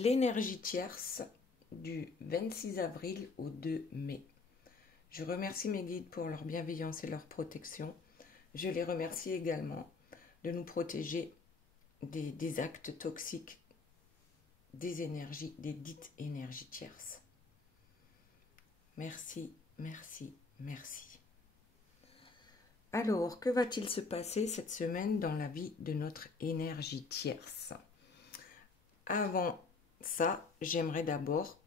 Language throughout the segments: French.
l'énergie tierce du 26 avril au 2 mai. Je remercie mes guides pour leur bienveillance et leur protection. Je les remercie également de nous protéger des actes toxiques, des énergies, des dites énergies tierces. Merci, merci, merci. Alors, que va-t-il se passer cette semaine dans la vie de notre énergie tierce? Avant ça, j'aimerais d'abord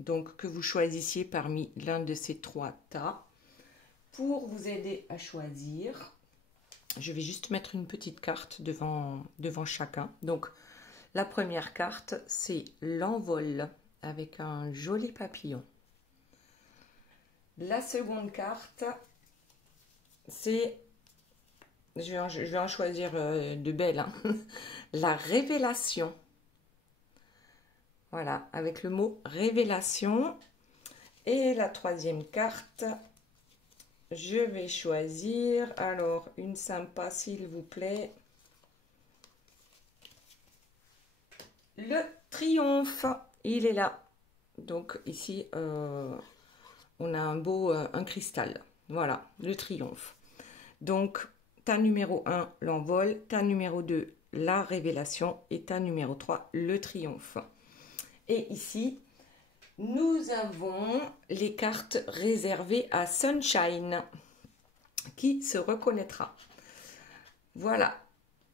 donc que vous choisissiez parmi l'un de ces trois tas. Pour vous aider à choisir, je vais juste mettre une petite carte devant chacun. Donc, la première carte, c'est l'envol avec un joli papillon. La seconde carte, c'est, je vais en choisir de belles, hein. La révélation. Voilà, avec le mot révélation. Et la troisième carte, je vais choisir, alors, une sympa, s'il vous plaît. Le triomphe, il est là. Donc ici, on a un cristal. Voilà, le triomphe. Donc, ta numéro 1, l'envol. Ta numéro 2, la révélation. Et ta numéro 3, le triomphe. Et ici, nous avons les cartes réservées à Sunshine, qui se reconnaîtra. Voilà.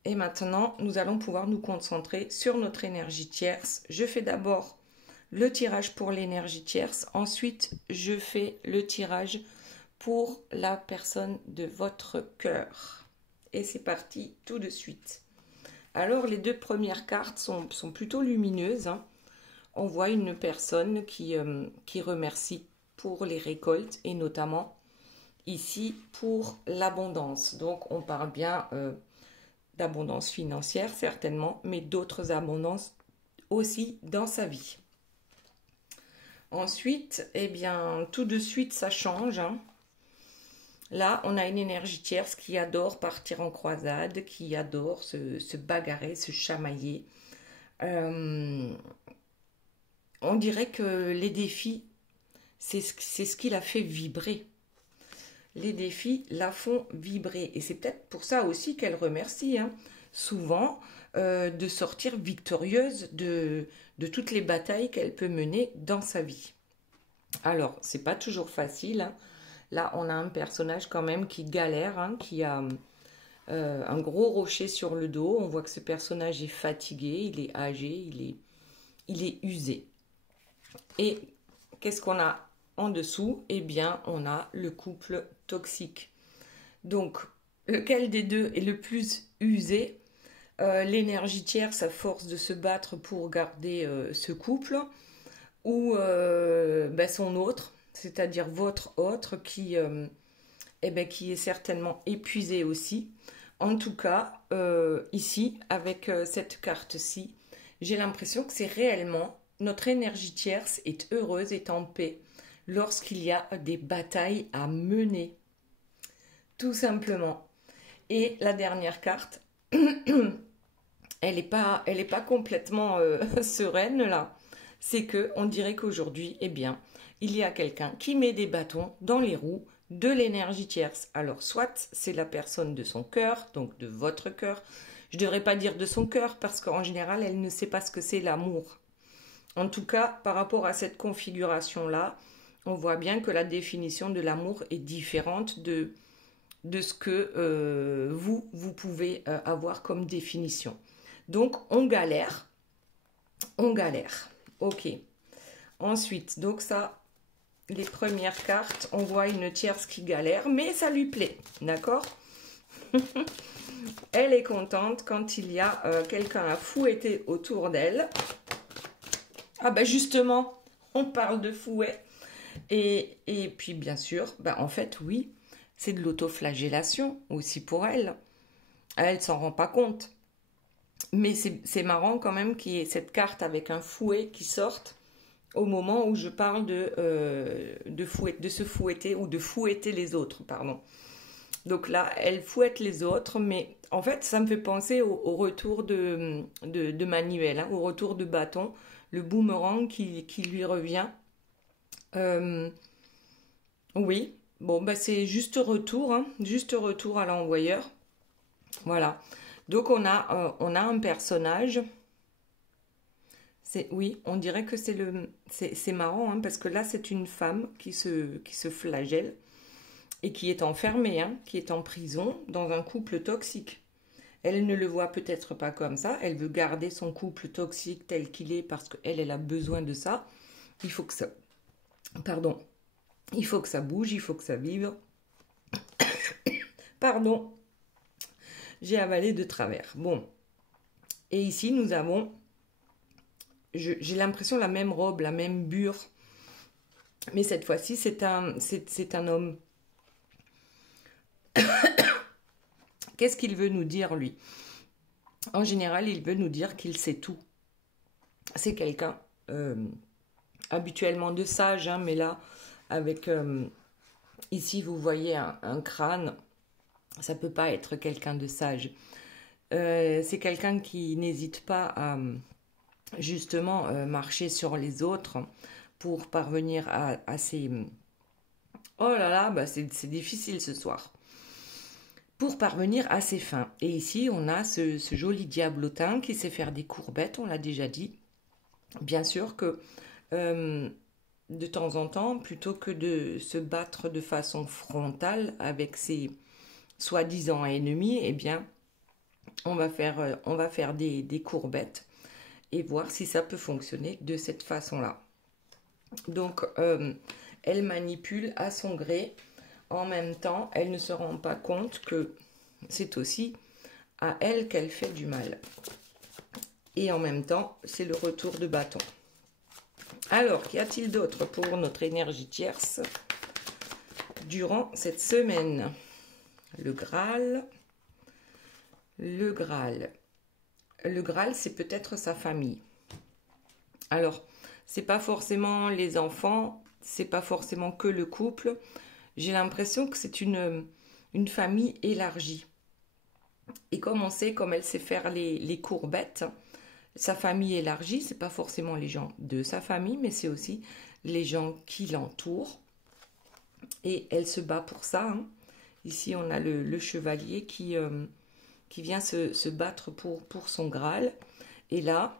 Et maintenant, nous allons pouvoir nous concentrer sur notre énergie tierce. Je fais d'abord le tirage pour l'énergie tierce. Ensuite, je fais le tirage pour la personne de votre cœur. Et c'est parti tout de suite. Alors, les deux premières cartes sont plutôt lumineuses, hein. On voit une personne qui remercie pour les récoltes et notamment ici pour l'abondance. Donc, on parle bien d'abondance financière certainement, mais d'autres abondances aussi dans sa vie. Ensuite, eh bien, tout de suite, ça change, hein. Là, on a une énergie tierce qui adore partir en croisade, qui adore se bagarrer, se chamailler. On dirait que les défis, c'est ce qui la fait vibrer. Les défis la font vibrer. Et c'est peut-être pour ça aussi qu'elle remercie, hein, souvent, de sortir victorieuse de toutes les batailles qu'elle peut mener dans sa vie. Alors, c'est pas toujours facile, hein. Là, on a un personnage quand même qui galère, hein, qui a un gros rocher sur le dos. On voit que ce personnage est fatigué, il est âgé, il est usé. Et qu'est-ce qu'on a en dessous? Eh bien, on a le couple toxique. Donc, lequel des deux est le plus usé? L'énergie tierce à force de se battre pour garder ce couple, ou son autre, c'est-à-dire votre autre qui est certainement épuisé aussi. En tout cas, ici, avec cette carte-ci, j'ai l'impression que c'est réellement notre énergie tierce est heureuse, est en paix lorsqu'il y a des batailles à mener. Tout simplement. Et la dernière carte, elle n'est pas complètement sereine là. C'est que on dirait qu'aujourd'hui, eh bien, il y a quelqu'un qui met des bâtons dans les roues de l'énergie tierce. Alors, soit c'est la personne de son cœur, donc de votre cœur. Je ne devrais pas dire de son cœur parce qu'en général, elle ne sait pas ce que c'est l'amour. En tout cas, par rapport à cette configuration-là, on voit bien que la définition de l'amour est différente de ce que vous pouvez avoir comme définition. Donc, on galère. On galère. Ok. Ensuite, donc ça, les premières cartes, on voit une tierce qui galère, mais ça lui plaît. D'accord? Elle est contente quand il y a quelqu'un à fouetter autour d'elle. Ah ben justement, on parle de fouet. Et puis bien sûr, en fait oui, c'est de l'autoflagellation aussi pour elle. Elle s'en rend pas compte. Mais c'est marrant quand même qu'il y ait cette carte avec un fouet qui sorte au moment où je parle de se fouetter ou de fouetter les autres, pardon. Donc là, elle fouette les autres, mais en fait, ça me fait penser au retour de Manuel, hein, au retour de bâton, le boomerang qui lui revient. Euh, oui, bon, bah c'est juste retour, hein, juste retour à l'envoyeur. Voilà. Donc on a un personnage. Oui, on dirait que c'est marrant, hein, parce que là, c'est une femme qui se flagelle et qui est enfermée, hein, qui est en prison dans un couple toxique. Elle ne le voit peut-être pas comme ça, elle veut garder son couple toxique tel qu'il est parce qu'elle, elle a besoin de ça. Il faut que ça, pardon, il faut que ça bouge, il faut que ça vive. Pardon, j'ai avalé de travers. Bon, et ici, nous avons, j'ai l'impression, la même robe, la même bure, mais cette fois-ci, c'est un homme. Qu'est-ce qu'il veut nous dire, lui? En général, il veut nous dire qu'il sait tout. C'est quelqu'un habituellement de sage, hein, mais là, avec ici, vous voyez un crâne, ça peut pas être quelqu'un de sage. C'est quelqu'un qui n'hésite pas à justement marcher sur les autres pour parvenir à ses... Oh là là, bah c'est difficile ce soir. Pour parvenir à ses fins. Et ici, on a ce joli diablotin qui sait faire des courbettes, on l'a déjà dit. Bien sûr que de temps en temps, plutôt que de se battre de façon frontale avec ses soi-disant ennemis, eh bien, on va faire des courbettes et voir si ça peut fonctionner de cette façon-là. Donc, elle manipule à son gré. En même temps, elle ne se rend pas compte que c'est aussi à elle qu'elle fait du mal. Et en même temps, c'est le retour de bâton. Alors, qu'y a-t-il d'autre pour notre énergie tierce durant cette semaine? Le Graal. Le Graal. Le Graal, c'est peut-être sa famille. Alors, c'est pas forcément les enfants, c'est pas forcément que le couple. J'ai l'impression que c'est une famille élargie. Et comme on sait, comme elle sait faire les courbettes, sa famille élargie, c'est pas forcément les gens de sa famille, mais c'est aussi les gens qui l'entourent. Et elle se bat pour ça, hein. Ici, on a le chevalier qui vient se battre pour son Graal. Et là,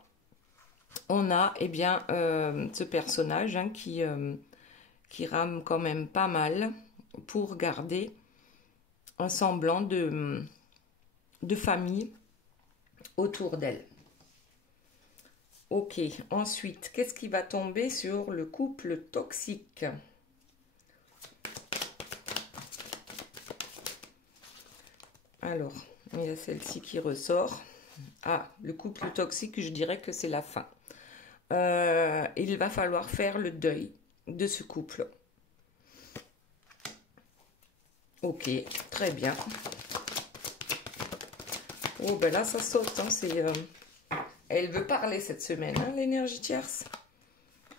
on a eh bien, ce personnage, hein, qui rame quand même pas mal pour garder un semblant de famille autour d'elle. Ok, ensuite, qu'est-ce qui va tomber sur le couple toxique? Alors, il y a celle-ci qui ressort. Ah, le couple toxique, je dirais que c'est la fin. Il va falloir faire le deuil de ce couple. Ok, très bien. Oh, ben là, ça saute. Hein, elle veut parler cette semaine, hein, l'énergie tierce.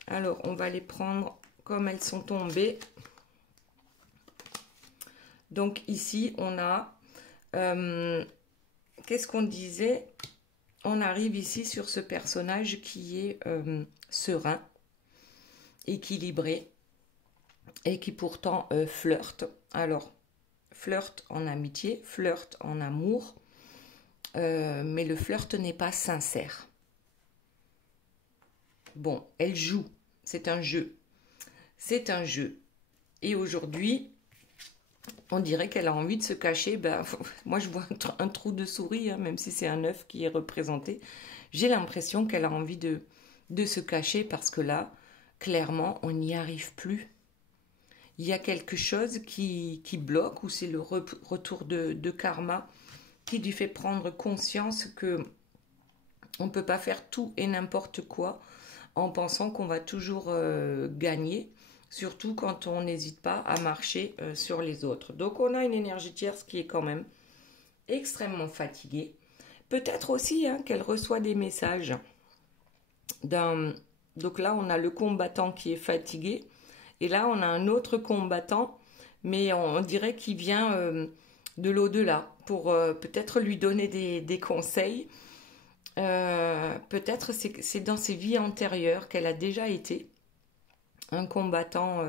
Alors, on va les prendre comme elles sont tombées. Donc, ici, on a... qu'est-ce qu'on disait? On arrive ici sur ce personnage qui est serein, équilibré, et qui pourtant flirte. Alors, flirte en amitié, flirte en amour, mais le flirt n'est pas sincère. Bon, elle joue, c'est un jeu. C'est un jeu. Et aujourd'hui, on dirait qu'elle a envie de se cacher. Ben, moi, je vois un trou de souris, hein, même si c'est un œuf qui est représenté. J'ai l'impression qu'elle a envie de se cacher parce que là, clairement, on n'y arrive plus. Il y a quelque chose qui bloque ou c'est le retour de karma qui lui fait prendre conscience que on ne peut pas faire tout et n'importe quoi en pensant qu'on va toujours gagner, surtout quand on n'hésite pas à marcher sur les autres. Donc on a une énergie tierce qui est quand même extrêmement fatiguée. Peut-être aussi hein, qu'elle reçoit des messages donc là on a le combattant qui est fatigué et là on a un autre combattant mais on dirait qu'il vient de l'au-delà pour peut-être lui donner des conseils. Peut-être c'est dans ses vies antérieures qu'elle a déjà été un combattant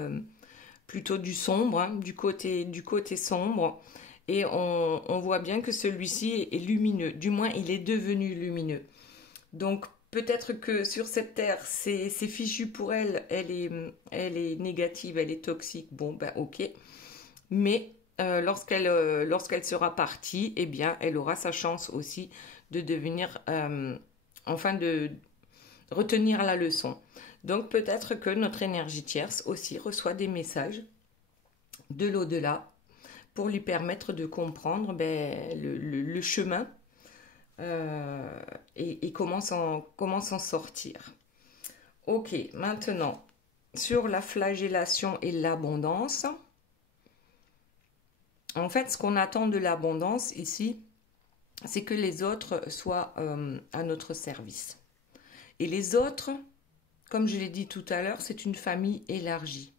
plutôt du sombre, hein, du côté sombre. Et on voit bien que celui-ci est lumineux, du moins il est devenu lumineux. Donc peut-être que sur cette terre, c'est fichu pour elle, elle est négative, elle est toxique, bon ben ok. Mais lorsqu'elle sera partie, eh bien elle aura sa chance aussi de devenir, enfin de retenir la leçon. Donc peut-être que notre énergie tierce aussi reçoit des messages de l'au-delà pour lui permettre de comprendre le chemin et comment s'en sortir. Ok, maintenant, sur la flagellation et l'abondance. En fait, ce qu'on attend de l'abondance ici, c'est que les autres soient à notre service. Et les autres, comme je l'ai dit tout à l'heure, c'est une famille élargie.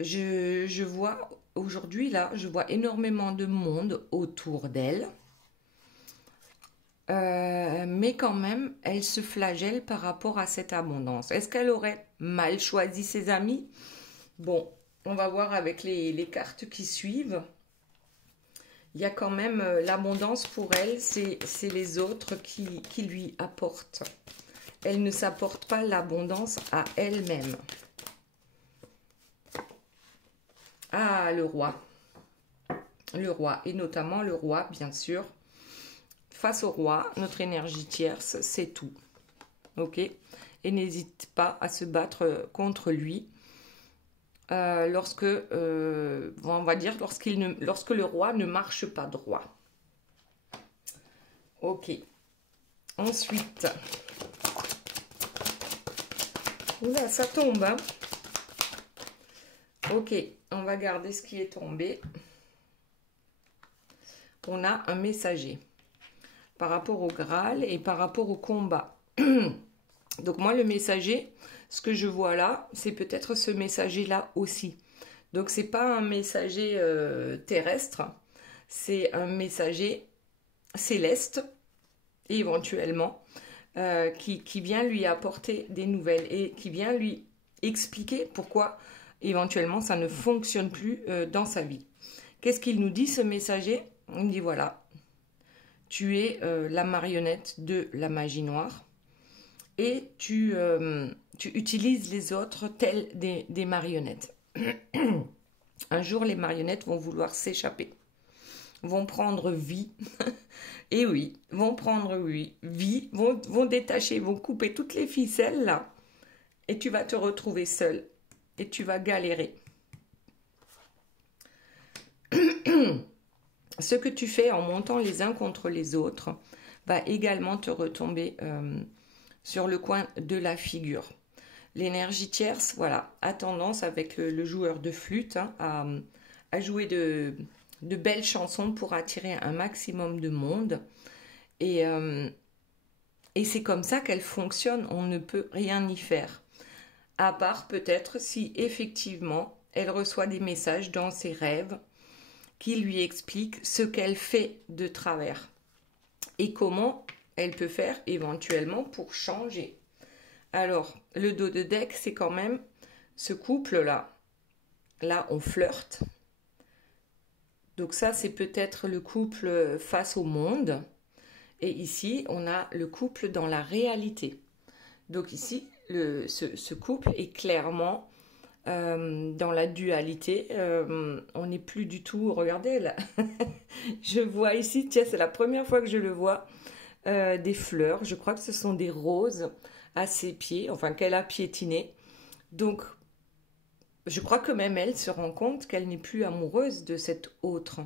Je vois aujourd'hui, là, je vois énormément de monde autour d'elle. Mais quand même, elle se flagelle par rapport à cette abondance. Est-ce qu'elle aurait mal choisi ses amis? Bon, on va voir avec les cartes qui suivent. Il y a quand même l'abondance pour elle, c'est les autres qui lui apportent. Elle ne s'apporte pas l'abondance à elle-même. Ah, le roi. Le roi, et notamment le roi, bien sûr. Face au roi, notre énergie tierce, c'est tout. Ok? Et n'hésite pas à se battre contre lui. Lorsque, on va dire, lorsque le roi ne marche pas droit. Ok. Ensuite. Oula, ça tombe, hein? Ok, on va garder ce qui est tombé. On a un messager par rapport au Graal et par rapport au combat. Donc moi, le messager, ce que je vois là, c'est peut-être ce messager-là aussi. Donc c'est pas un messager terrestre, c'est un messager céleste, éventuellement, qui vient lui apporter des nouvelles et qui vient lui expliquer pourquoi éventuellement ça ne fonctionne plus dans sa vie. Qu'est-ce qu'il nous dit, ce messager? Il me dit voilà, tu es la marionnette de la magie noire et tu utilises les autres tels des marionnettes. Un jour, les marionnettes vont vouloir s'échapper, vont prendre vie, et oui, vont prendre vie, vont détacher, vont couper toutes les ficelles là, et tu vas te retrouver seul, et tu vas galérer. Ce que tu fais en montant les uns contre les autres va également te retomber sur le coin de la figure. L'énergie tierce, voilà, a tendance avec le joueur de flûte à jouer de belles chansons pour attirer un maximum de monde. Et c'est comme ça qu'elle fonctionne, on ne peut rien y faire. À part peut-être si effectivement elle reçoit des messages dans ses rêves qui lui expliquent ce qu'elle fait de travers et comment elle peut faire éventuellement pour changer. Alors, le dos de deck, c'est quand même ce couple-là. Là, on flirte. Donc ça, c'est peut-être le couple face au monde. Et ici, on a le couple dans la réalité. Donc ici, ce couple est clairement dans la dualité. On n'est plus du tout... Regardez, là. Je vois ici, tiens, c'est la première fois que je le vois, des fleurs. Je crois que ce sont des roses à ses pieds, enfin qu'elle a piétiné. Donc, je crois que même elle se rend compte qu'elle n'est plus amoureuse de cet autre.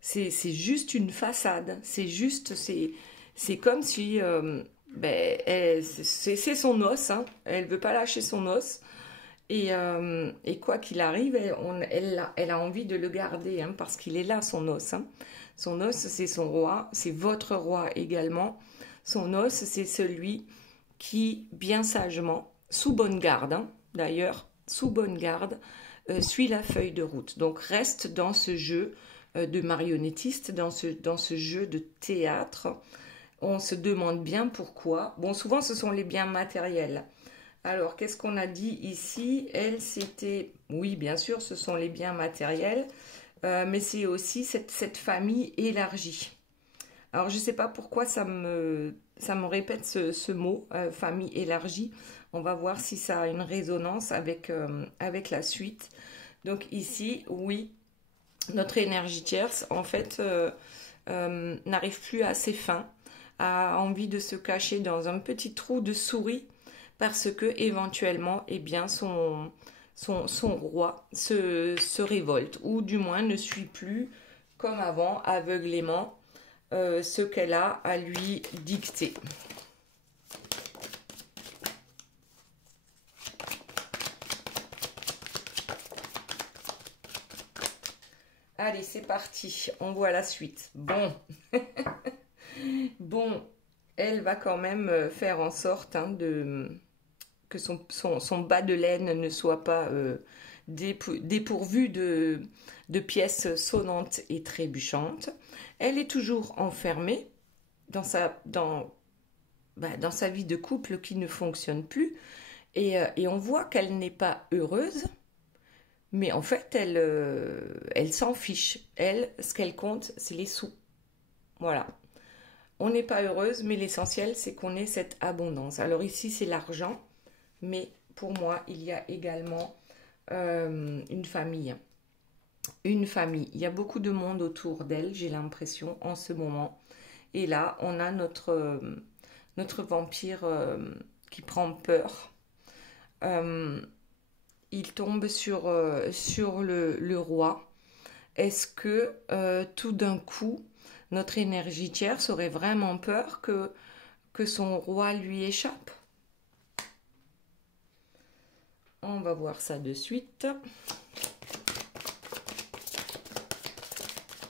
C'est juste une façade. C'est comme si c'est son os. Hein. Elle ne veut pas lâcher son os. Et quoi qu'il arrive, elle a envie de le garder hein, parce qu'il est là, son os. Hein. Son os, c'est son roi. C'est votre roi également. Son os, c'est celui qui, bien sagement, sous bonne garde, hein, d'ailleurs, sous bonne garde, suit la feuille de route. Donc, reste dans ce jeu de marionnettiste dans ce jeu de théâtre. On se demande bien pourquoi. Bon, souvent, ce sont les biens matériels. Alors, qu'est-ce qu'on a dit ici? Elle, c'était... Oui, bien sûr, ce sont les biens matériels, mais c'est aussi cette famille élargie. Alors, je ne sais pas pourquoi ça me répète ce mot, famille élargie. On va voir si ça a une résonance avec la suite. Donc ici, oui, notre énergie tierce, en fait, n'arrive plus à ses fins, a envie de se cacher dans un petit trou de souris parce que éventuellement, eh bien, son roi se révolte ou du moins ne suit plus comme avant aveuglément ce qu'elle a à lui dicter. Allez, c'est parti, on voit la suite. Bon, bon, elle va quand même faire en sorte que son bas de laine ne soit pas dépourvu de pièces sonnantes et trébuchantes. Elle est toujours enfermée dans sa vie de couple qui ne fonctionne plus. Et on voit qu'elle n'est pas heureuse. Mais en fait, elle s'en fiche. Elle, ce qu'elle compte, c'est les sous. Voilà. On n'est pas heureuse, mais l'essentiel, c'est qu'on ait cette abondance. Alors ici, c'est l'argent, mais pour moi, il y a également une famille. Une famille. Il y a beaucoup de monde autour d'elle, j'ai l'impression, en ce moment. Et là, on a notre vampire qui prend peur. Il tombe sur le roi. Est-ce que tout d'un coup, notre énergie tierce aurait vraiment peur que son roi lui échappe? On va voir ça de suite.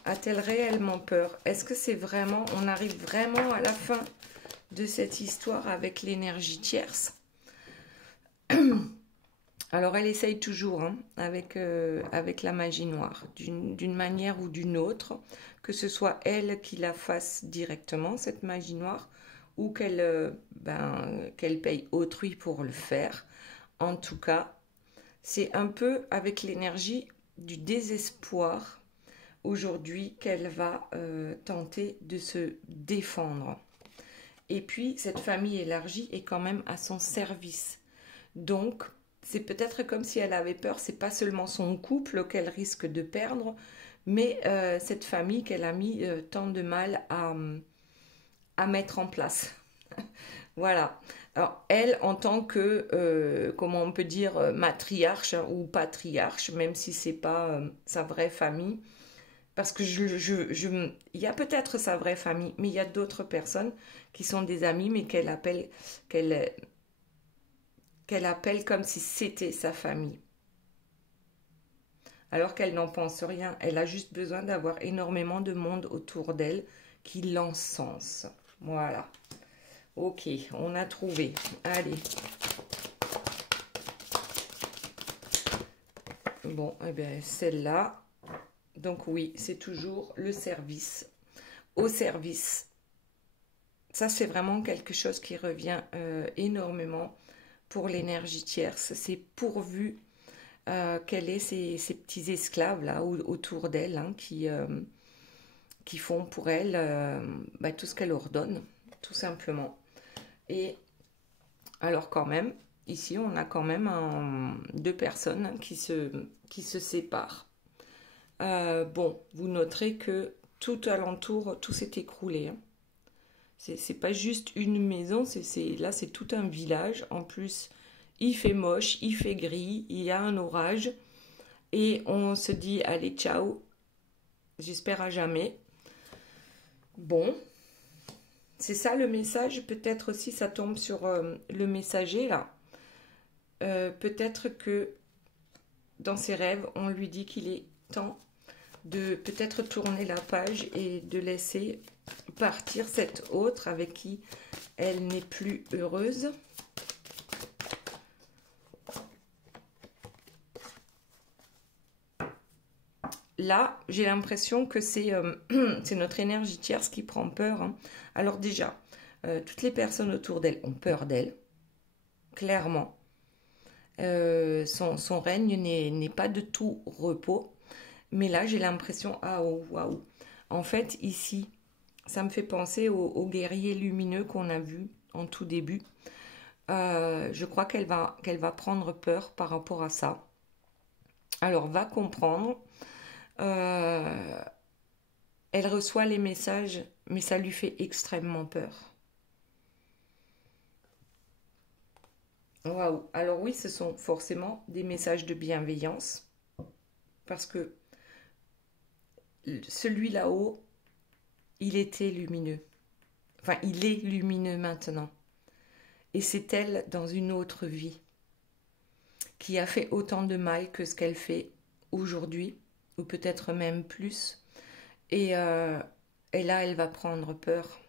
A-t-elle réellement peur? Est-ce que c'est vraiment... On arrive vraiment à la fin de cette histoire avec l'énergie tierce? Alors, elle essaye toujours avec la magie noire, d'une manière ou d'une autre, que ce soit elle qui la fasse directement, cette magie noire, ou qu'elle paye autrui pour le faire. En tout cas, c'est un peu avec l'énergie du désespoir aujourd'hui qu'elle va tenter de se défendre. Et puis, cette famille élargie est quand même à son service. Donc, c'est peut-être comme si elle avait peur, c'est pas seulement son couple qu'elle risque de perdre, mais cette famille qu'elle a mis tant de mal à mettre en place. Voilà. Alors, elle, en tant que, comment on peut dire, matriarche ou patriarche, même si c'est pas sa vraie famille, parce que il y a peut-être sa vraie famille, mais il y a d'autres personnes qui sont des amis, mais qu'elle appelle comme si c'était sa famille. Alors qu'elle n'en pense rien, elle a juste besoin d'avoir énormément de monde autour d'elle qui l'encense. Voilà. Ok, on a trouvé. Allez. Bon, eh bien, celle-là. Donc oui, c'est toujours le service. Au service. Ça, c'est vraiment quelque chose qui revient énormément pour l'énergie tierce. C'est pourvu qu'elle ait ces petits esclaves là autour d'elle qui font pour elle tout ce qu'elle ordonne, tout simplement. Et alors quand même, ici on a quand même deux personnes qui se séparent. Bon, vous noterez que tout alentour, tout s'est écroulé. C'est pas juste une maison, là c'est tout un village. En plus, il fait moche, il fait gris, il y a un orage. Et on se dit, allez, ciao, j'espère à jamais. Bon, c'est ça le message. Peut-être aussi ça tombe sur le messager là. Peut-être que dans ses rêves, on lui dit qu'il est temps de peut-être tourner la page et de laisser partir cette autre avec qui elle n'est plus heureuse. là, j'ai l'impression que c'est c'est notre énergie tierce qui prend peur, hein. Alors déjà, toutes les personnes autour d'elle ont peur d'elle, clairement. Son règne n'est pas de tout repos. Mais là, j'ai l'impression, ah oh, waouh. En fait, ici, ça me fait penser au guerrier lumineux qu'on a vu en tout début. Je crois qu'elle va prendre peur par rapport à ça. Alors, va comprendre. Euh, Elle reçoit les messages, mais ça lui fait extrêmement peur. Waouh. Alors oui, ce sont forcément des messages de bienveillance, parce que celui là-haut, il était lumineux. Enfin, il est lumineux maintenant. Et c'est elle, dans une autre vie, qui a fait autant de mal que ce qu'elle fait aujourd'hui, ou peut-être même plus. Et, euh, et là, elle va prendre peur.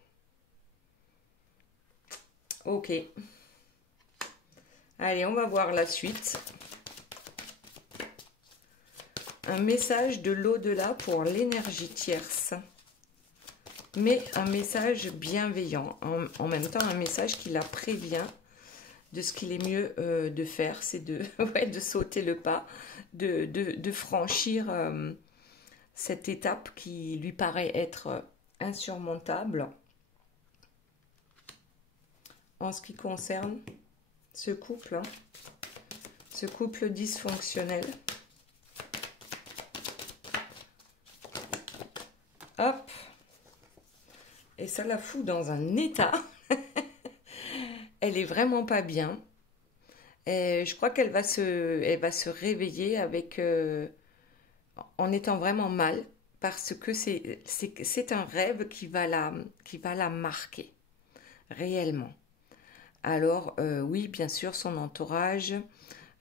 Ok. Allez, on va voir la suite. Un message de l'au-delà pour l'énergie tierce. Mais un message bienveillant. En même temps, un message qui la prévient de ce qu'il est mieux de faire. C'est de, ouais, de sauter le pas, de franchir cette étape qui lui paraît être insurmontable. En ce qui concerne ce couple dysfonctionnel. Hop. Et ça la fout dans un état. Elle est vraiment pas bien. Et je crois qu'elle va elle va se réveiller avec, en étant vraiment mal, parce que c'est un rêve qui va la marquer réellement. Alors oui, bien sûr, son entourage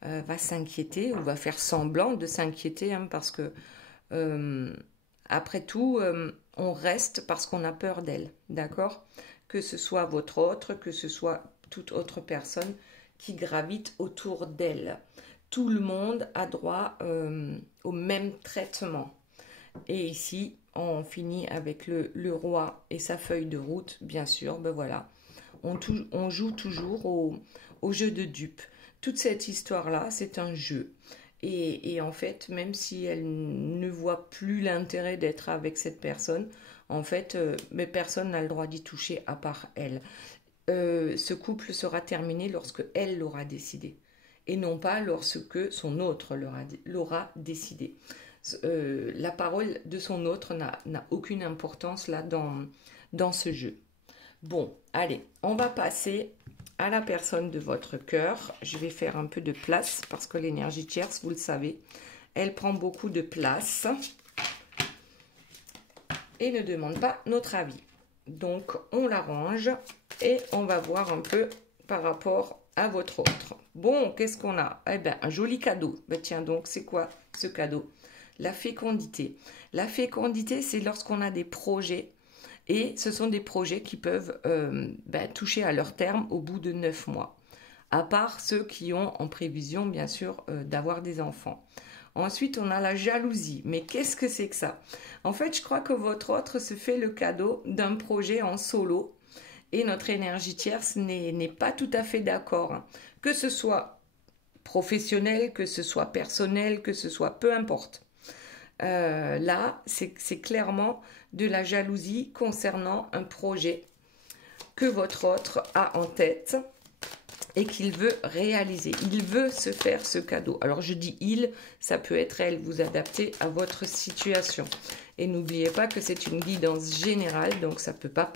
va s'inquiéter ou va faire semblant de s'inquiéter, hein, parce que après tout, on reste parce qu'on a peur d'elle, d'accord? Que ce soit votre autre, que ce soit toute autre personne qui gravite autour d'elle. Tout le monde a droit au même traitement. Et ici, on finit avec le roi et sa feuille de route, bien sûr, ben voilà. On joue toujours au jeu de dupe. Toute cette histoire-là, c'est un jeu. Et en fait, même si elle ne voit plus l'intérêt d'être avec cette personne, en fait, mais personne n'a le droit d'y toucher à part elle. Ce couple sera terminé lorsque elle l'aura décidé, et non pas lorsque son autre l'aura décidé. La parole de son autre n'a aucune importance là dans ce jeu. Bon, allez, on va passer à la personne de votre cœur. Je vais faire un peu de place parce que l'énergie tierce, vous le savez, elle prend beaucoup de place et ne demande pas notre avis. Donc, on la range et on va voir un peu par rapport à votre autre. Bon, qu'est-ce qu'on a? Eh bien, un joli cadeau. Ben, tiens, donc, c'est quoi ce cadeau? La fécondité. La fécondité, c'est lorsqu'on a des projets. Et ce sont des projets qui peuvent toucher à leur terme au bout de 9 mois. À part ceux qui ont en prévision, bien sûr, d'avoir des enfants. Ensuite, on a la jalousie. Mais qu'est-ce que c'est que ça? En fait, je crois que votre autre se fait le cadeau d'un projet en solo. Et notre énergie tierce n'est pas tout à fait d'accord. Hein. Que ce soit professionnel, que ce soit personnel, que ce soit peu importe. Là, c'est clairement de la jalousie concernant un projet que votre autre a en tête et qu'il veut réaliser. Il veut se faire ce cadeau. Alors je dis il, ça peut être elle, vous adaptez à votre situation. Et n'oubliez pas que c'est une guidance générale, donc ça peut pas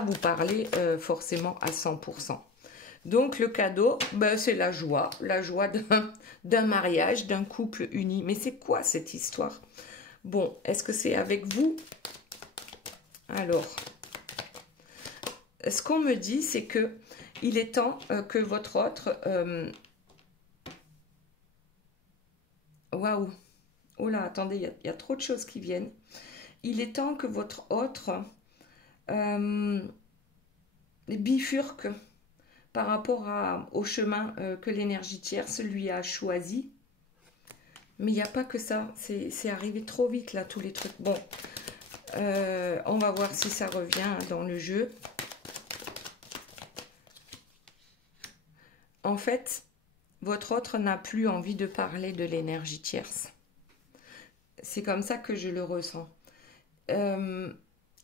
vous parler forcément à 100%. Donc le cadeau, c'est la joie d'un mariage, d'un couple uni. Mais c'est quoi cette histoire? Bon, est-ce que c'est avec vous? Alors, ce qu'on me dit, c'est que il est temps que votre autre... Waouh! Oh là, attendez, il y a trop de choses qui viennent. Il est temps que votre autre bifurque par rapport au chemin que l'énergie tierce lui a choisi. Mais il n'y a pas que ça. C'est arrivé trop vite, là, tous les trucs. Bon, on va voir si ça revient dans le jeu. En fait, votre autre n'a plus envie de parler de l'énergie tierce. C'est comme ça que je le ressens.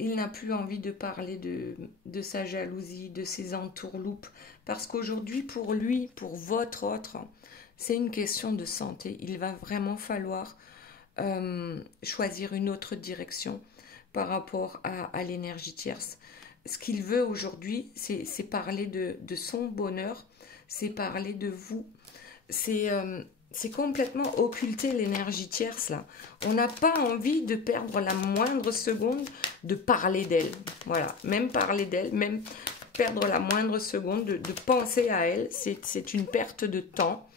Il n'a plus envie de parler de sa jalousie, de ses entourloupes. Parce qu'aujourd'hui, pour lui, pour votre autre, c'est une question de santé. Il va vraiment falloir choisir une autre direction par rapport à l'énergie tierce. Ce qu'il veut aujourd'hui, c'est parler de son bonheur, c'est parler de vous. C'est complètement occulter l'énergie tierce, là. On n'a pas envie de perdre la moindre seconde de parler d'elle. Voilà, même parler d'elle, même perdre la moindre seconde de penser à elle, c'est une perte de temps.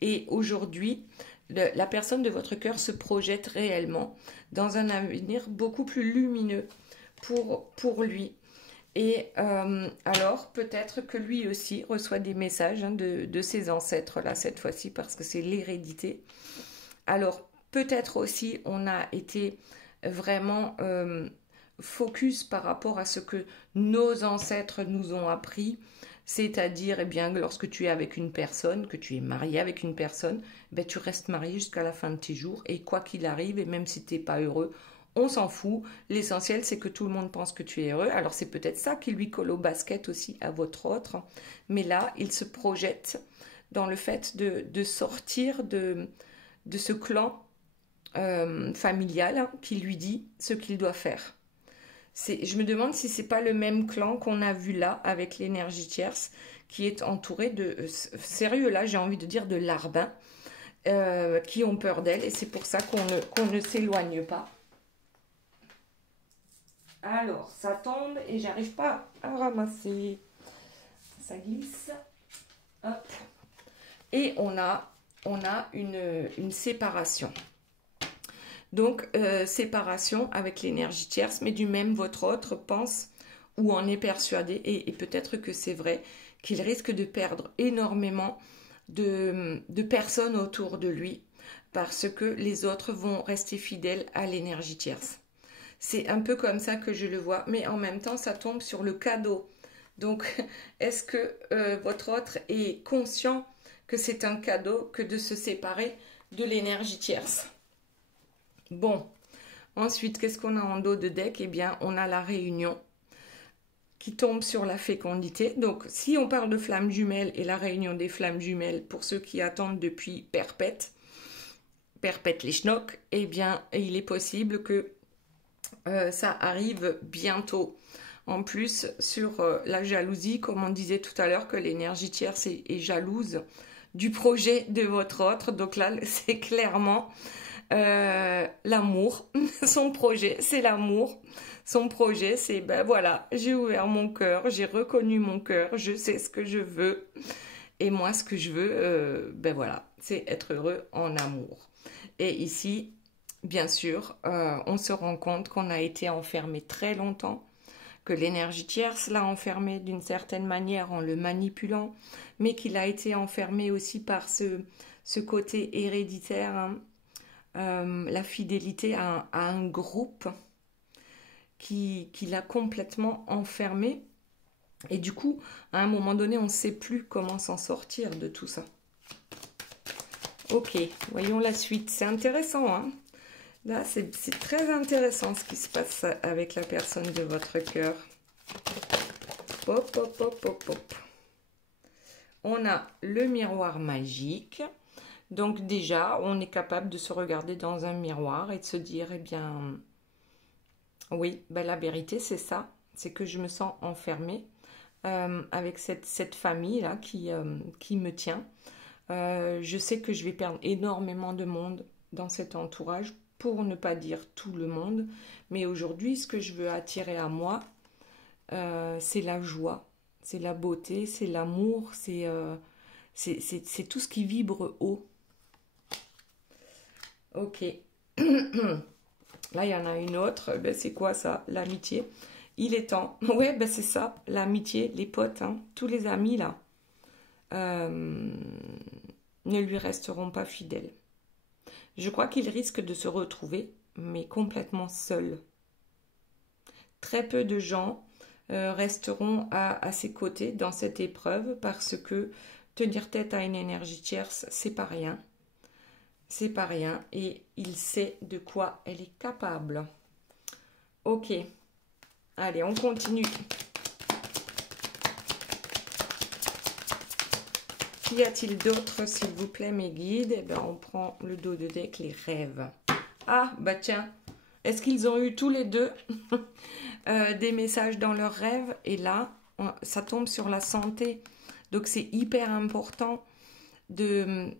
Et aujourd'hui, la personne de votre cœur se projette réellement dans un avenir beaucoup plus lumineux pour lui. Et alors, peut-être que lui aussi reçoit des messages de ses ancêtres, là, cette fois-ci, parce que c'est l'hérédité. Alors, peut-être aussi, on a été vraiment focus par rapport à ce que nos ancêtres nous ont appris, c'est-à-dire, eh bien, lorsque tu es avec une personne, que tu es marié avec une personne, ben, tu restes marié jusqu'à la fin de tes jours, et quoi qu'il arrive, et même si tu n'es pas heureux, on s'en fout. L'essentiel, c'est que tout le monde pense que tu es heureux. Alors, c'est peut-être ça qui lui colle au basket aussi à votre autre. Mais là, il se projette dans le fait de sortir de ce clan familial qui lui dit ce qu'il doit faire. Je me demande si c'est pas le même clan qu'on a vu là avec l'énergie tierce qui est entouré de... sérieux, là, j'ai envie de dire de larbins qui ont peur d'elle. Et c'est pour ça qu'on ne s'éloigne pas. Alors, ça tombe et j'arrive pas à ramasser. Ça glisse. Hop. Et on a une séparation. Donc, séparation avec l'énergie tierce, mais du même, votre autre pense ou en est persuadé, et peut-être que c'est vrai, qu'il risque de perdre énormément de personnes autour de lui, parce que les autres vont rester fidèles à l'énergie tierce. C'est un peu comme ça que je le vois, mais en même temps, ça tombe sur le cadeau. Donc, est-ce que votre autre est conscient que c'est un cadeau que de se séparer de l'énergie tierce? Bon, ensuite, qu'est-ce qu'on a en dos de deck? Eh bien, on a la réunion qui tombe sur la fécondité. Donc, si on parle de flammes jumelles et la réunion des flammes jumelles, pour ceux qui attendent depuis perpète les schnocks, eh bien, il est possible que ça arrive bientôt. En plus, sur la jalousie, comme on disait tout à l'heure, que l'énergie tierce est jalouse du projet de votre autre. Donc là, c'est clairement l'amour. Son projet, c'est l'amour. Son projet, c'est, ben voilà, j'ai ouvert mon cœur, j'ai reconnu mon cœur, je sais ce que je veux. Et moi, ce que je veux, ben voilà, c'est être heureux en amour. Et ici, bien sûr, on se rend compte qu'on a été enfermé très longtemps, que l'énergie tierce l'a enfermé d'une certaine manière en le manipulant, mais qu'il a été enfermé aussi par ce côté héréditaire, hein, la fidélité à un groupe qui l'a complètement enfermé. Et du coup, à un moment donné, on ne sait plus comment s'en sortir de tout ça. Ok, voyons la suite. C'est intéressant, hein? Là, c'est très intéressant ce qui se passe avec la personne de votre cœur. Hop, hop, hop, hop, hop. On a le miroir magique. Donc déjà, on est capable de se regarder dans un miroir et de se dire, eh bien, oui, ben, la vérité, c'est ça. C'est que je me sens enfermée avec cette famille-là qui me tient. Je sais que je vais perdre énormément de monde dans cet entourage, pour ne pas dire tout le monde. Mais aujourd'hui, ce que je veux attirer à moi, c'est la joie, c'est la beauté, c'est l'amour, c'est tout ce qui vibre haut. Ok. Là, il y en a une autre. Ben, c'est quoi ça? L'amitié. Il est temps. Ouais, ben, c'est ça. L'amitié, les potes, hein, tous les amis, là, ne lui resteront pas fidèles. Je crois qu'il risque de se retrouver, mais complètement seul. Très peu de gens resteront à ses côtés dans cette épreuve parce que tenir tête à une énergie tierce, c'est pas rien. C'est pas rien et il sait de quoi elle est capable. Ok, allez, on continue. Qu'y a-t-il d'autre, s'il vous plaît, mes guides? Eh ben, on prend le dos de deck, les rêves. Ah, bah tiens, est-ce qu'ils ont eu tous les deux des messages dans leurs rêves? Et là, ça tombe sur la santé. Donc, c'est hyper important de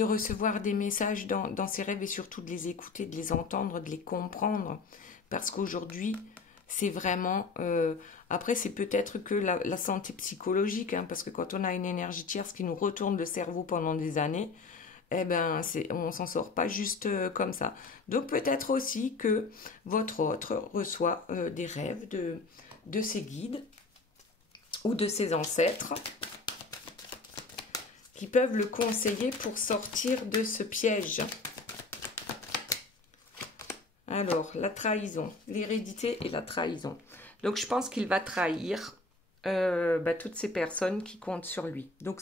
recevoir des messages dans ses rêves et surtout de les écouter, de les entendre, de les comprendre. Parce qu'aujourd'hui, c'est vraiment... après, c'est peut-être que la santé psychologique, hein, parce que quand on a une énergie tierce qui nous retourne le cerveau pendant des années, eh ben, on s'en sort pas juste comme ça. Donc peut-être aussi que votre autre reçoit des rêves de ses guides ou de ses ancêtres qui peuvent le conseiller pour sortir de ce piège. Alors, la trahison, l'hérédité et la trahison. Donc, je pense qu'il va trahir toutes ces personnes qui comptent sur lui. Donc,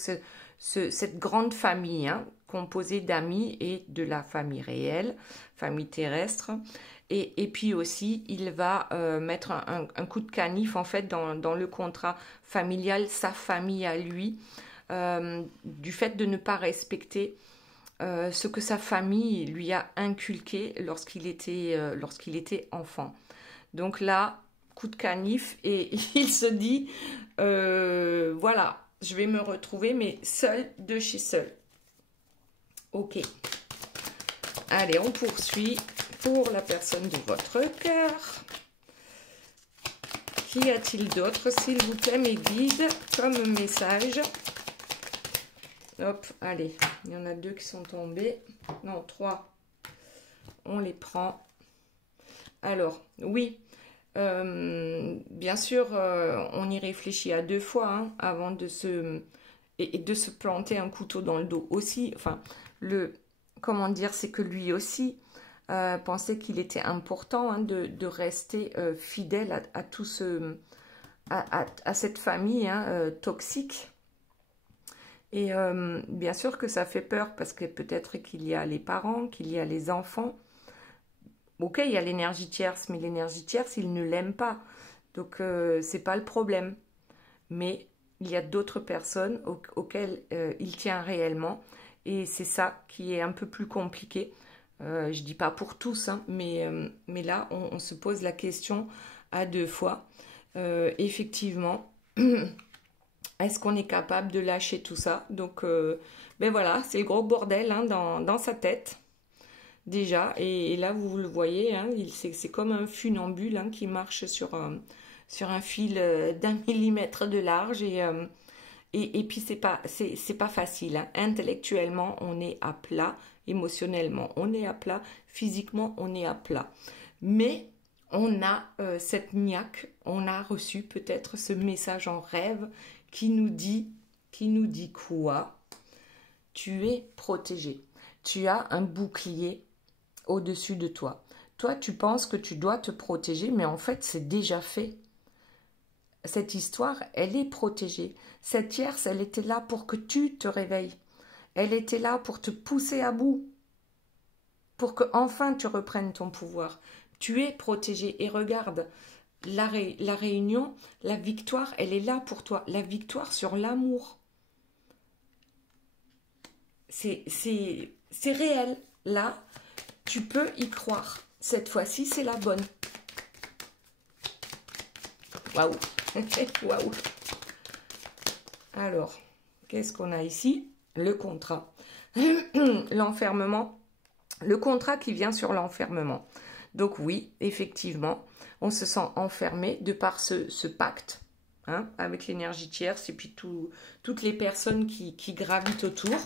cette grande famille, hein, composée d'amis et de la famille réelle, famille terrestre. Et puis aussi, il va mettre un coup de canif, en fait, dans le contrat familial, sa famille à lui, du fait de ne pas respecter ce que sa famille lui a inculqué lorsqu'il était enfant. Donc là, coup de canif et il se dit, voilà, je vais me retrouver, mais seul de chez seul. Ok. Allez, on poursuit pour la personne de votre cœur. Qu'y a-t-il d'autre, s'il vous plaît, mes guides, comme message? Hop, allez, il y en a 2 qui sont tombés. Non, 3. On les prend. Alors, oui, bien sûr, on y réfléchit à 2 fois hein, avant de de se planter un couteau dans le dos aussi. Enfin, comment dire, c'est que lui aussi pensait qu'il était important hein, de rester fidèle à tout à cette famille hein, toxique. Et bien sûr que ça fait peur parce que peut-être qu'il y a les parents, qu'il y a les enfants. Ok, il y a l'énergie tierce, mais l'énergie tierce, il ne l'aime pas. Donc, c'est pas le problème. Mais il y a d'autres personnes auxquelles il tient réellement. Et c'est ça qui est un peu plus compliqué. Je dis pas pour tous, hein, mais là, on se pose la question à 2 fois. Effectivement... Est-ce qu'on est capable de lâcher tout ça? Donc, ben voilà, c'est le gros bordel hein, dans sa tête, déjà. Et là, vous le voyez, hein, c'est comme un funambule hein, qui marche sur un fil d'1 millimètre de large. Et puis, c'est pas facile. Hein. Intellectuellement, on est à plat. Émotionnellement, on est à plat. Physiquement, on est à plat. Mais... on a cette niaque, on a reçu peut-être ce message en rêve qui nous dit quoi? Tu es protégé. Tu as un bouclier au-dessus de toi. Toi, tu penses que tu dois te protéger, mais en fait, c'est déjà fait. Cette histoire, elle est protégée. Cette tierce, elle était là pour que tu te réveilles. Elle était là pour te pousser à bout. Pour que enfin tu reprennes ton pouvoir. Tu es protégé. Et regarde, la réunion, la victoire, elle est là pour toi. La victoire sur l'amour. C'est réel. Là, tu peux y croire. Cette fois-ci, c'est la bonne. Waouh. Waouh. Alors, qu'est-ce qu'on a ici? Le contrat. L'enfermement. Le contrat qui vient sur l'enfermement. Donc oui, effectivement, on se sent enfermé de par ce pacte hein, avec l'énergie tierce et puis toutes les personnes qui gravitent autour.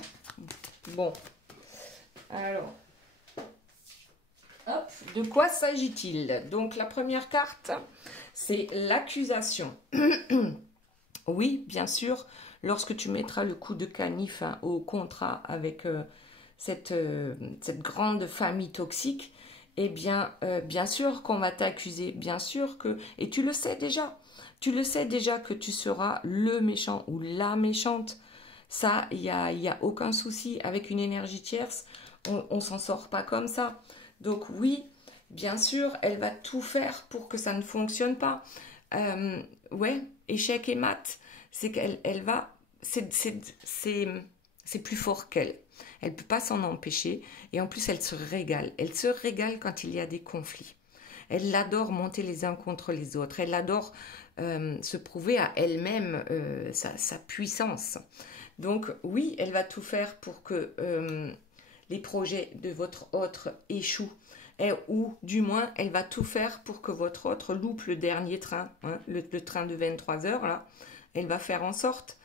Bon, alors, hop, de quoi s'agit-il? Donc la première carte, c'est l'accusation. Oui, bien sûr, lorsque tu mettras le coup de canif hein, au contrat avec cette grande famille toxique, eh bien, bien sûr qu'on va t'accuser, bien sûr que... Et tu le sais déjà. Tu le sais déjà que tu seras le méchant ou la méchante. Ça, il y a aucun souci. Avec une énergie tierce, on s'en sort pas comme ça. Donc oui, bien sûr, elle va tout faire pour que ça ne fonctionne pas. Ouais, échec et mat, c'est qu'elle va... C'est plus fort qu'elle. Elle ne peut pas s'en empêcher. Et en plus, elle se régale. Elle se régale quand il y a des conflits. Elle adore monter les uns contre les autres. Elle adore se prouver à elle-même sa puissance. Donc oui, elle va tout faire pour que les projets de votre autre échouent. Ou du moins, elle va tout faire pour que votre autre loupe le dernier train, hein, le train de 23 heures, là. Elle va faire en sorte,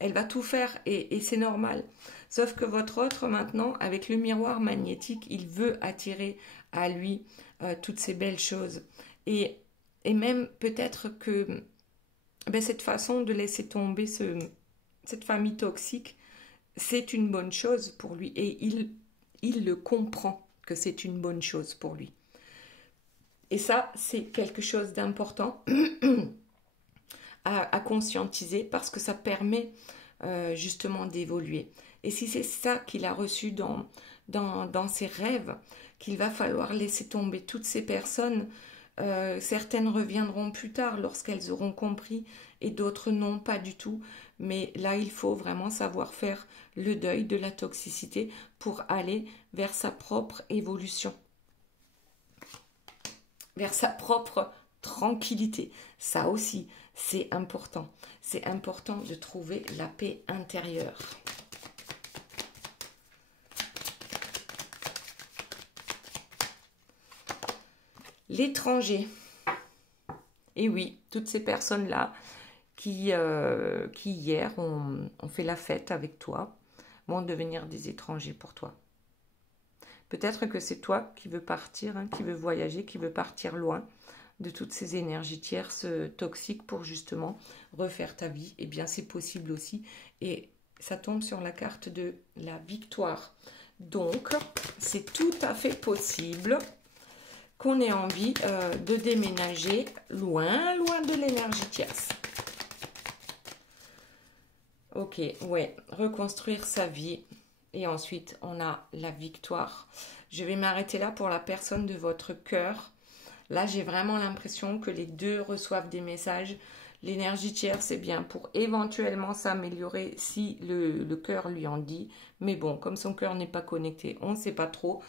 elle va tout faire et c'est normal. Sauf que votre autre, maintenant, avec le miroir magnétique, il veut attirer à lui toutes ces belles choses. Et même peut-être que cette façon de laisser tomber cette famille toxique, c'est une bonne chose pour lui. Et il le comprend que c'est une bonne chose pour lui. Et ça, c'est quelque chose d'important à conscientiser parce que ça permet justement d'évoluer. Et si c'est ça qu'il a reçu dans ses rêves, qu'il va falloir laisser tomber toutes ces personnes, certaines reviendront plus tard lorsqu'elles auront compris et d'autres non, pas du tout. Mais là, il faut vraiment savoir faire le deuil de la toxicité pour aller vers sa propre évolution, vers sa propre tranquillité. Ça aussi, c'est important. C'est important de trouver la paix intérieure. L'étranger. Et oui, toutes ces personnes-là qui hier ont fait la fête avec toi vont devenir des étrangers pour toi. Peut-être que c'est toi qui veux partir, hein, qui veux voyager, qui veux partir loin de toutes ces énergies tierces toxiques pour justement refaire ta vie. Eh bien, c'est possible aussi. Et ça tombe sur la carte de la victoire. Donc, c'est tout à fait possible qu'on ait envie de déménager loin, loin de l'énergie tierce. Ok, ouais, reconstruire sa vie. Et ensuite, on a la victoire. Je vais m'arrêter là pour la personne de votre cœur. Là, j'ai vraiment l'impression que les deux reçoivent des messages. L'énergie tierce, c'est bien pour éventuellement s'améliorer si le cœur lui en dit. Mais bon, comme son cœur n'est pas connecté, on ne sait pas trop.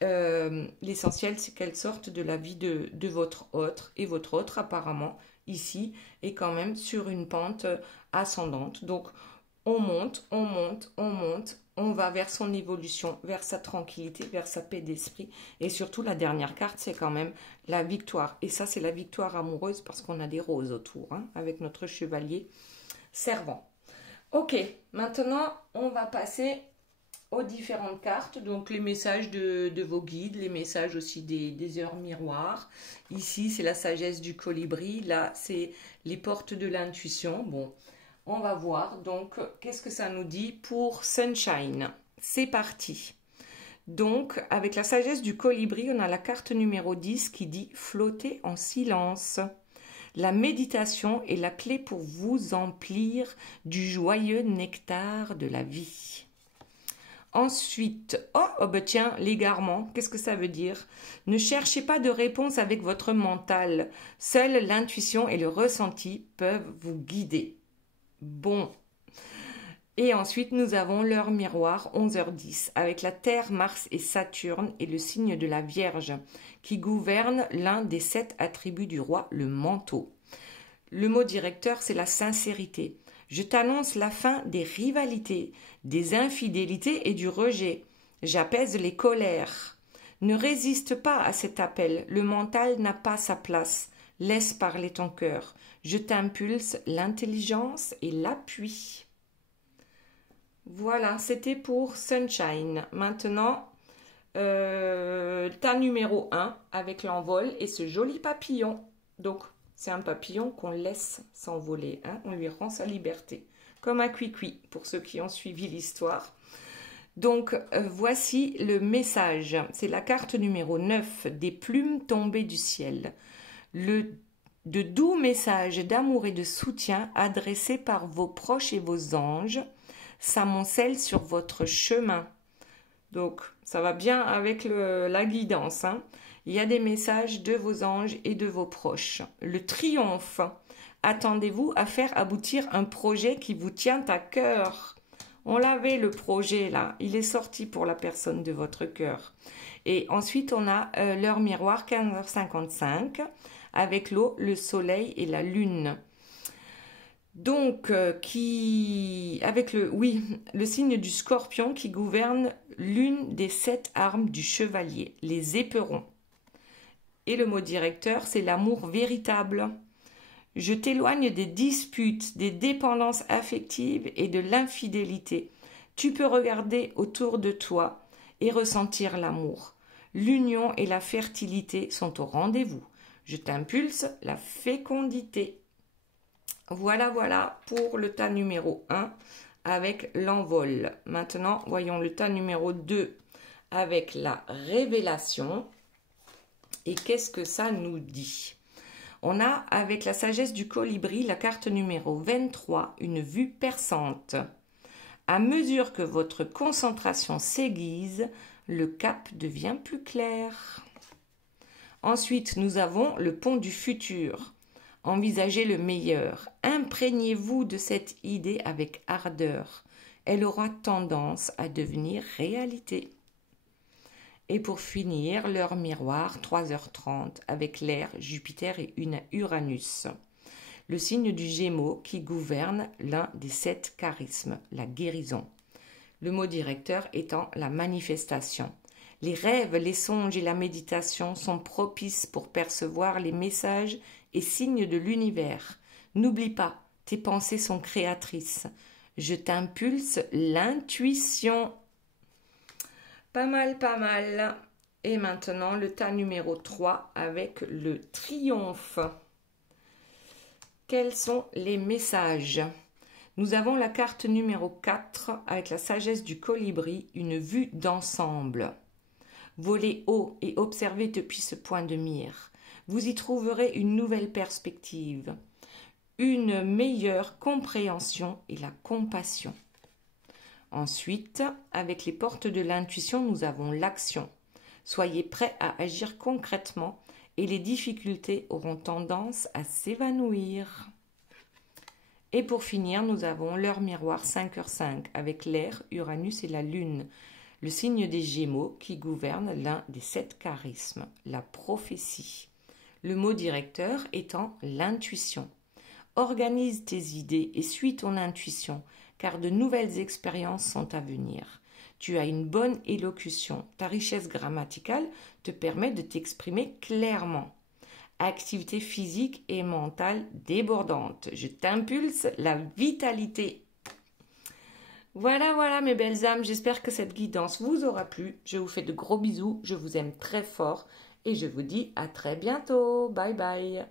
L'essentiel, c'est qu'elle sorte de la vie de votre autre. Et votre autre, apparemment, ici, est quand même sur une pente ascendante. Donc, on monte, on monte, on monte. On va vers son évolution, vers sa tranquillité, vers sa paix d'esprit. Et surtout, la dernière carte, c'est quand même la victoire. Et ça, c'est la victoire amoureuse parce qu'on a des roses autour, hein, avec notre chevalier servant. Ok, maintenant, on va passer aux différentes cartes. Donc, les messages de vos guides, les messages aussi des heures miroirs. Ici, c'est la sagesse du colibri. Là, c'est les portes de l'intuition. Bon, on va voir, donc, qu'est-ce que ça nous dit pour Sunshine. C'est parti. Donc, avec la sagesse du colibri, on a la carte numéro 10 qui dit « Flotter en silence ». La méditation est la clé pour vous emplir du joyeux nectar de la vie. Ensuite, bah tiens, l'égarement, qu'est-ce que ça veut dire? Ne cherchez pas de réponse avec votre mental. Seule l'intuition et le ressenti peuvent vous guider. Bon. Et ensuite, nous avons l'heure miroir, 11h10, avec la Terre, Mars et Saturne et le signe de la Vierge, qui gouverne l'un des 7 attributs du roi, le manteau. Le mot directeur, c'est la sincérité. Je t'annonce la fin des rivalités, des infidélités et du rejet. J'apaise les colères. Ne résiste pas à cet appel, le mental n'a pas sa place. Laisse parler ton cœur. Je t'impulse l'intelligence et l'appui. Voilà, c'était pour Sunshine. Maintenant, ta numéro 1 avec l'envol et ce joli papillon. Donc, c'est un papillon qu'on laisse s'envoler. Hein, on lui rend sa liberté. Comme un cuicui, pour ceux qui ont suivi l'histoire. Donc, voici le message. C'est la carte numéro 9, des plumes tombées du ciel. De doux messages d'amour et de soutien adressés par vos proches et vos anges s'amoncellent sur votre chemin. Donc, ça va bien avec la guidance, hein. Il y a des messages de vos anges et de vos proches. Le triomphe. Attendez-vous à faire aboutir un projet qui vous tient à cœur. On l'avait, le projet, là. Il est sorti pour la personne de votre cœur. Et ensuite, on a l'heure miroir, 15h55, avec l'eau, le soleil et la lune. Donc, avec le signe du scorpion qui gouverne l'une des 7 armes du chevalier, les éperons. Et le mot directeur, c'est l'amour véritable. Je t'éloigne des disputes, des dépendances affectives et de l'infidélité. Tu peux regarder autour de toi et ressentir l'amour. L'union et la fertilité sont au rendez-vous. Je t'impulse la fécondité. Voilà pour le tas numéro 1 avec l'envol. Maintenant, voyons le tas numéro 2 avec la révélation. Et qu'est-ce que ça nous dit? On a avec la sagesse du colibri la carte numéro 23, une vue perçante. À mesure que votre concentration s'aiguise, le cap devient plus clair. Ensuite, nous avons le pont du futur. Envisagez le meilleur. Imprégnez-vous de cette idée avec ardeur. Elle aura tendance à devenir réalité. Et pour finir, l'heure miroir, 3h30, avec l'air, Jupiter et Uranus. Le signe du Gémeaux qui gouverne l'un des 7 charismes, la guérison. Le mot directeur étant la manifestation. Les rêves, les songes et la méditation sont propices pour percevoir les messages et signes de l'univers. N'oublie pas, tes pensées sont créatrices. Je t'impulse l'intuition. Pas mal. Et maintenant, le tas numéro 3 avec le triomphe. Quels sont les messages? Nous avons la carte numéro 4 avec la sagesse du colibri, une vue d'ensemble. Volez haut et observez depuis ce point de mire. Vous y trouverez une nouvelle perspective, une meilleure compréhension et la compassion. Ensuite, avec les portes de l'intuition, nous avons l'action. Soyez prêts à agir concrètement et les difficultés auront tendance à s'évanouir. Et pour finir, nous avons l'heure miroir 5h05 avec l'air, Uranus et la lune, le signe des Gémeaux qui gouverne l'un des 7 charismes, la prophétie. Le mot directeur étant l'intuition. Organise tes idées et suis ton intuition, car de nouvelles expériences sont à venir. Tu as une bonne élocution. Ta richesse grammaticale te permet de t'exprimer clairement. Activité physique et mentale débordante. Je t'impulse la vitalité. Voilà mes belles âmes, j'espère que cette guidance vous aura plu. Je vous fais de gros bisous, je vous aime très fort et je vous dis à très bientôt. Bye bye.